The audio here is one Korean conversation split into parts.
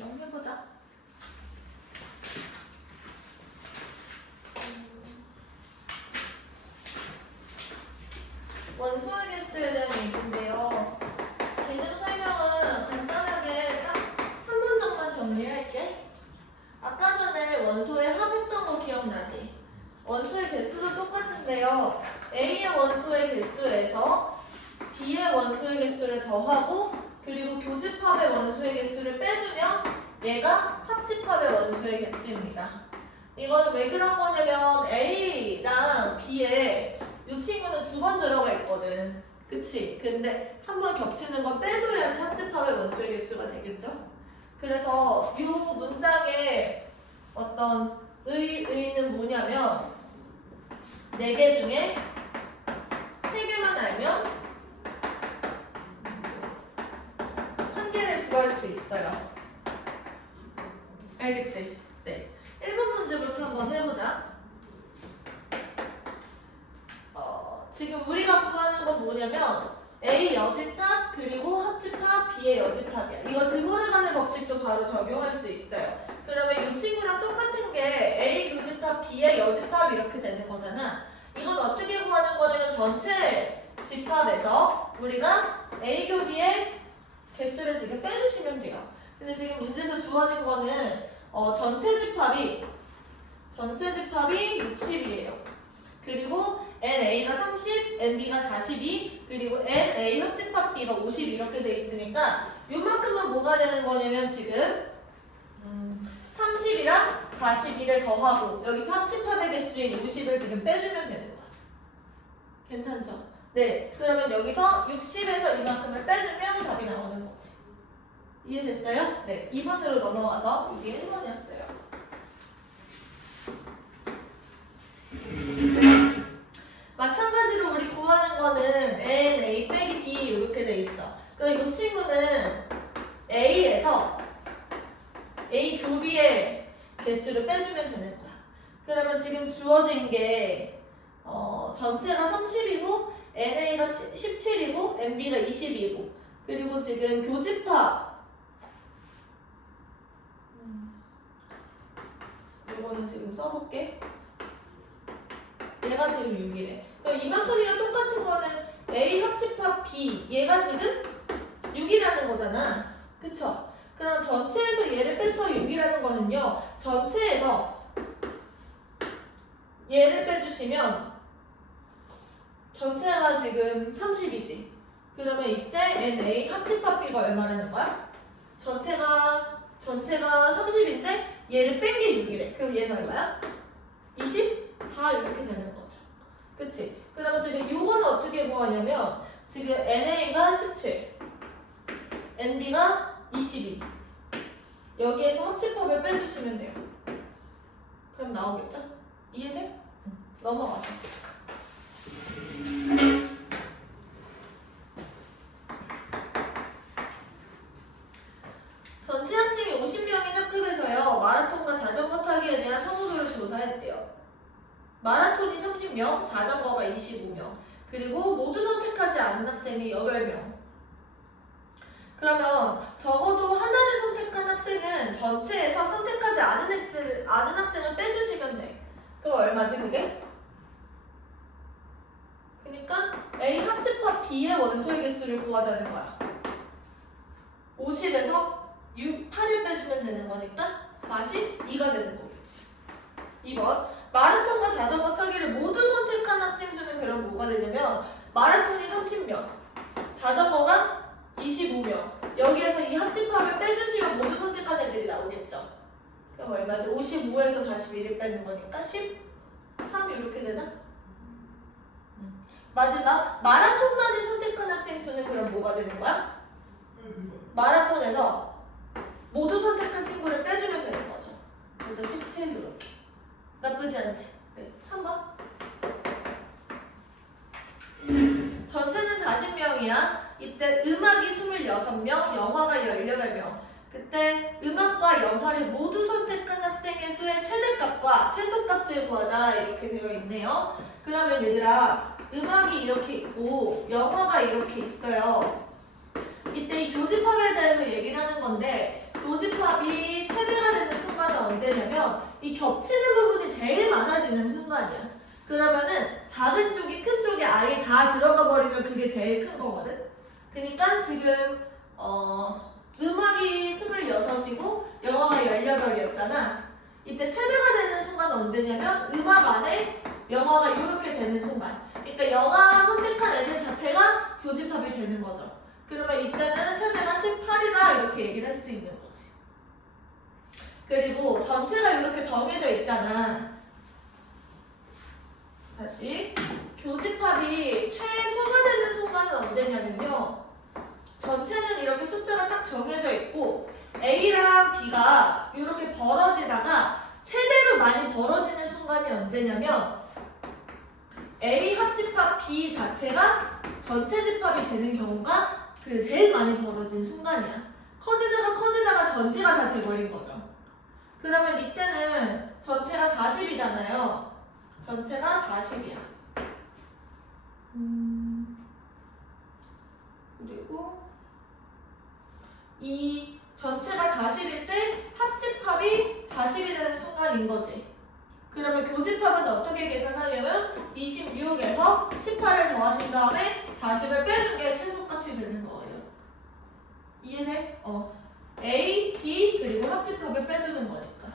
한번 해보자. 원소의 개수에 대한 얘기인데요. 개념 설명은 간단하게 딱 한 문장만 정리할게. 아까 전에 원소의 합했던 거 기억나지? 원소의 개수도 똑같은데요. A의 원소의 개수에서 B의 원소의 개수를 더하고 그리고 교집합의 원소의 개수를 빼주면 얘가 합집합의 원소의 개수입니다. 이거는 왜 그런 거냐면 A랑 B에 이 친구는 두 번 들어가 있거든. 그치? 근데 한 번 겹치는 건 빼줘야지 합집합의 원소의 개수가 되겠죠? 그래서 이 문장의 어떤 의의는 뭐냐면 4개 중에 3개만 알면 한 개를 구할 수 있어요. 알겠지? 네. 1번 문제부터 한번 해보자. 지금 우리가 구하는 건 뭐냐면 A 여집합 그리고 합집합 B의 여집합이야. 이거 드보르간의 법칙도 바로 적용할 수 있어요. 그러면 이 친구랑 똑같은 게 A 교집합 B의 여집합 이렇게 되는 거잖아. 이건 어떻게 구하는 거냐면 전체 집합에서 우리가 A 교비의 개수를 지금 빼주시면 돼요. 근데 지금 문제에서 주어진 거는 전체 집합이 60이에요. 그리고 NA가 30, NB가 42, 그리고 NA 합집합 B가 50 이렇게 돼 있으니까 요만큼만 뭐가 되는 거냐면 지금 30이랑 42를 더하고 여기서 합집합의 개수인 50을 지금 빼주면 되는 거야. 괜찮죠? 네. 그러면 여기서 60에서 이만큼을 빼주면 답이 나오는 거지. 이해됐어요? 네. 2번으로 넘어와서 이게 1번이었어요. 마찬가지로 우리 구하는 거는 N, A 빼기 B 이렇게 돼 있어. 그럼 이 친구는 A에서 A 교비의 개수를 빼주면 되는 거야. 그러면 지금 주어진 게 전체가 30이고 NA가 17이고 NB가 20이고 그리고 지금 교집합 이거는 지금 써볼게. 얘가 지금 6이래. 그럼 이만큼이랑 똑같은 거는 A 합집합 B 얘가 지금 6이라는 거잖아. 그쵸? 그럼 전체에서 얘를 빼서 6이라는 거는요. 전체에서 얘를 빼주시면 전체가 지금 30이지. 그러면 이때 NA 합집합 B가 얼마라는 거야? 전체가 30인데 얘를 뺀 게 6이래. 그럼 얘는 얼마야? 24 이렇게 되는 거죠. 그치? 그러면 지금 요거는 어떻게 구하냐면 지금 NA가 17, NB가 22 여기에서 합집합을 빼주시면 돼요. 그럼 나오겠죠? 이해돼? 넘어가서 전체 학생이 50명인 학급에서요 마라톤과 자전거 타기에 대한 선호도를 조사했대요. 마라톤이 30명, 자전거가 25명 그리고 모두 선택하지 않은 학생이 8명. 그러면 적어도 하나를 선택한 학생은 전체에서 선택하지 않은 학생을 빼주시면 돼. 그럼 얼마지 그게? 그러니까 A 합집합 B의 원소의 개수를 구하자는 거야. 50에서 8을 빼주면 되는 거니까 42가 되는 거겠지. 2번 마라톤과 자전거 타기를 모두 선택한 학생 수는 그럼 뭐가 되냐면 마라톤이 30명, 자전거가 25명 여기에서 이 합집합을 빼주시면 모두 선택한 애들이 나오겠죠. 그럼 얼마지? 55에서 41을 빼는 거니까 13 이렇게 되나? 마지막 마라톤만을 선택한 학생 수는 그럼 뭐가 되는 거야? 마라톤에서 모두 선택한 친구를 빼주면 되는 거죠. 그래서 17 이렇게. 나쁘지 않지? 네. 3번. 전체는 40명이야. 이때 음악이 26명, 영화가 18명. 그때 음악과 영화를 모두 선택한 학생의 수의 최대값과 최소값을 구하자 이렇게 되어 있네요. 그러면 얘들아 음악이 이렇게 있고 영화가 이렇게 있어요. 이때 이 교집합에 대해서 얘기를 하는 건데 교집합이 뭐냐면 이 겹치는 부분이 제일 많아지는 순간이야. 그러면은 작은 쪽이 큰 쪽에 아예 다 들어가 버리면 그게 제일 큰 거거든. 그러니까 지금 음악이 26이고 영화가 18이었잖아. 이때 최대가 되는 순간은 언제냐면 음악 안에 영화가 이렇게 되는 순간. 그러니까 영화 선택한 애들 자체가 교집합이 되는 거죠. 그러면 이때는 최대가 18이다 이렇게 얘기를 할 수 있는 거지. 그리고 전체가 이렇게 정해져 있잖아. 다시 교집합이 최소가 되는 순간은 언제냐면요. 전체는 이렇게 숫자가 딱 정해져 있고 A랑 B가 이렇게 벌어지다가 최대로 많이 벌어지는 순간이 언제냐면 A 합집합 B 자체가 전체 집합이 되는 경우가 그 제일 많이 벌어진 순간이야. 커지다가 전체가 다 돼버린 거죠. 그러면 이때는 전체가 40이잖아요. 전체가 40이야. 그리고 이 전체가 40일 때 합집합이 40이 되는 순간인 거지. 그러면 교집합은 어떻게 계산하냐면 26에서 18을 더하신 다음에 40을 빼준 게 최소값이 되는 거예요. 이해돼? A, B 그리고 합집합을 빼주는 거니까.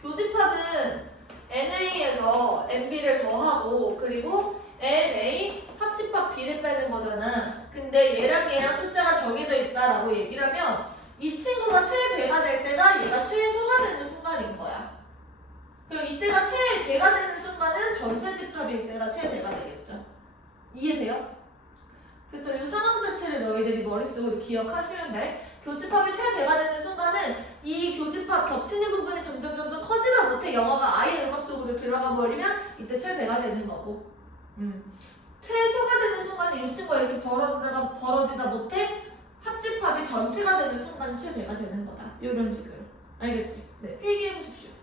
교집합은 NA에서 NB를 더하고 그리고 NA 합집합 B를 빼는 거잖아. 근데 얘랑 숫자가 정해져 있다라고 얘기를 하면 이 친구가 최대가 될 때가 얘가 최소가 되는 순간인 거야. 그럼 이때가 최대가 되는 순간은 전체 집합일 때가 최대가 되겠죠. 이해돼요? 그래서 이 상황 자체를 너희들이 머릿속으로 기억하시면 돼. 교집합이 최대가 되는 순간은 이 교집합 겹치는 부분이 점점 커지다 못해 영화가 아예 음악 속으로 들어가 버리면 이때 최대가 되는 거고. 최소가 되는 순간은 이 친구가 이렇게 벌어지다 못해 합집합이 전체가 되는 순간이 최대가 되는 거다. 이런 식으로. 알겠지? 네, 필기해 보십시오.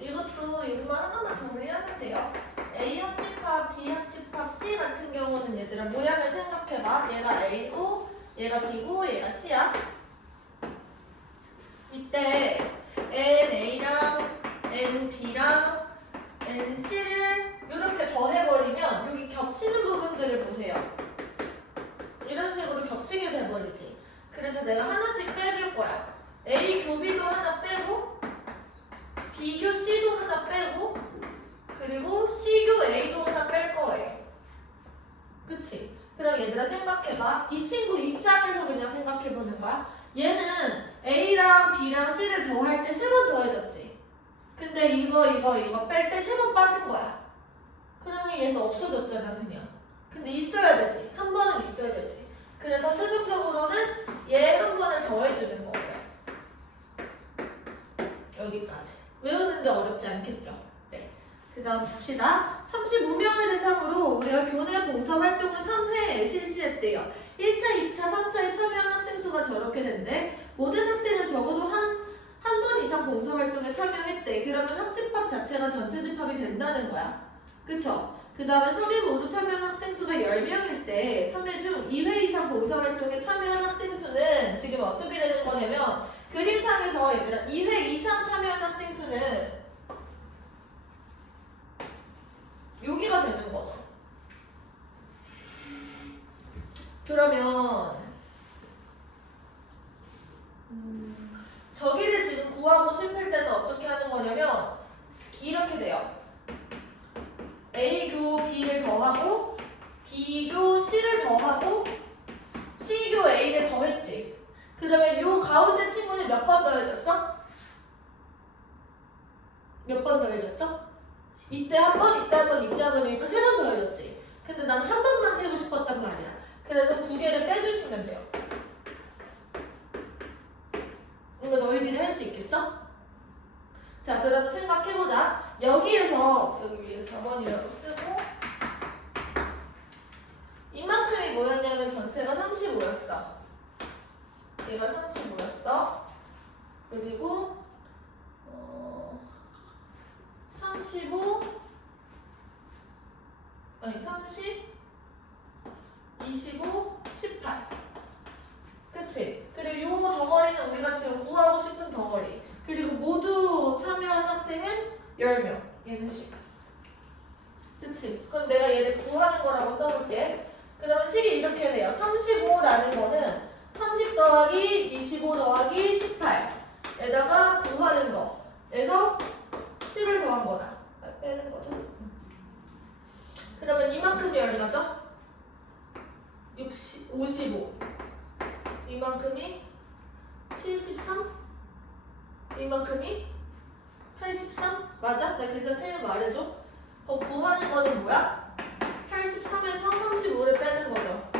이것도 이것만 하나만 정리하면 돼요. A 합집합, B 합집합, C 같은 경우는 얘들아 모양을 생각해봐. 얘가 A고, 얘가 B고, 얘가 C야. 이때 NA랑 NB랑 NC를 이렇게 더해버리면 여기 겹치는 부분들을 보세요. 이런 식으로 겹치게 돼버리지. 그래서 내가 하나씩 빼줄 거야. A 교B도 하나 빼고 B교 C도 하나 빼고 그리고 C교 A도 하나 뺄 거예요. 그치? 그럼 얘들아 생각해봐. 이 친구 입장에서 그냥 생각해보는 거야. 얘는 A랑 B랑 C를 더할 때 3번 더해졌지. 근데 이거 뺄 때 3번 빠진 거야. 그러면 얘는 없어졌잖아 그냥. 근데 있어야 되지. 한 번은 있어야 되지. 그래서 최종적으로는 얘 한 번을 더해주는 거예요. 여기까지. 외우는데 어렵지 않겠죠? 네. 그 다음 봅시다. 35명을 대상으로 우리가 교내 봉사활동을 3회에 실시했대요. 1차, 2차, 3차에 참여한 학생 수가 저렇게 된대. 모든 학생은 적어도 한 번 이상 봉사활동에 참여했대. 그러면 합집합 자체가 전체 집합이 된다는 거야. 그쵸? 그 다음에 3회 모두 참여한 학생 수가 10명일 때 3회 중 2회 이상 봉사활동에 참여한 학생 수는 지금 어떻게 되는 거냐면 그림상에서 얘들아 2회 이상 참여한 학생 수는 여기가 되는 거죠. 그러면 저기를 지금 구하고 싶을 때는 어떻게 하는 거냐면 이렇게 돼요. A교 B를 더하고 B교 C를 더하고 C교 A를 더했지. 그러면 요 가운데 친구는 몇 번 더해졌어? 몇 번 더해졌어? 이때 한 번, 이때 한 번, 이때 한 번이니까 3번 더해졌지. 근데 난 한 번만 세고 싶었단 말이야. 그래서 2개를 빼주시면 돼요. 이거 너희들이 할 수 있겠어? 자, 그럼 생각해보자. 여기에서 여기 위에 4번이라고 쓰고 이만큼이 뭐였냐면 전체가 35였어. 얘가 35였어. 그리고 35 아니 30, 25, 18. 그치? 그리고 요 덩어리는 우리가 지금 구하고 싶은 덩어리. 그리고 모두 참여한 학생은 10명. 얘는 10. 그치? 그럼 내가 얘를 구하는 거라고 써볼게. 그러면 식이 이렇게 돼요. 35라는 거는 30 더하기 25 더하기 18 에다가 구하는 거에서 10을 더한 거다. 빼는 거죠. 그러면 이만큼이 얼마죠? 60, 55. 이만큼이 73? 이만큼이 83? 맞아? 나 계산 틀리면 말해줘. 구하는 거는 뭐야? 83에서 35를 빼는 거죠.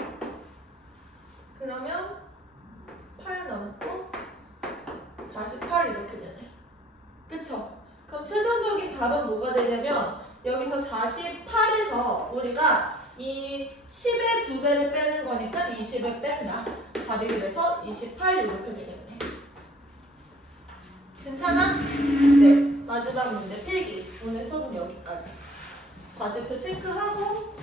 그러면 8 남고 48 이렇게 되네. 그쵸? 그럼 최종적인 답은 뭐가 되냐면 여기서 48에서 우리가 이 10의 2배를 빼는 거니까 20을 뺀다. 답이 그래서 28 이렇게 되겠네. 괜찮아? 네. 마지막 문제 필기. 오늘 수업은 여기까지. 과제표 체크하고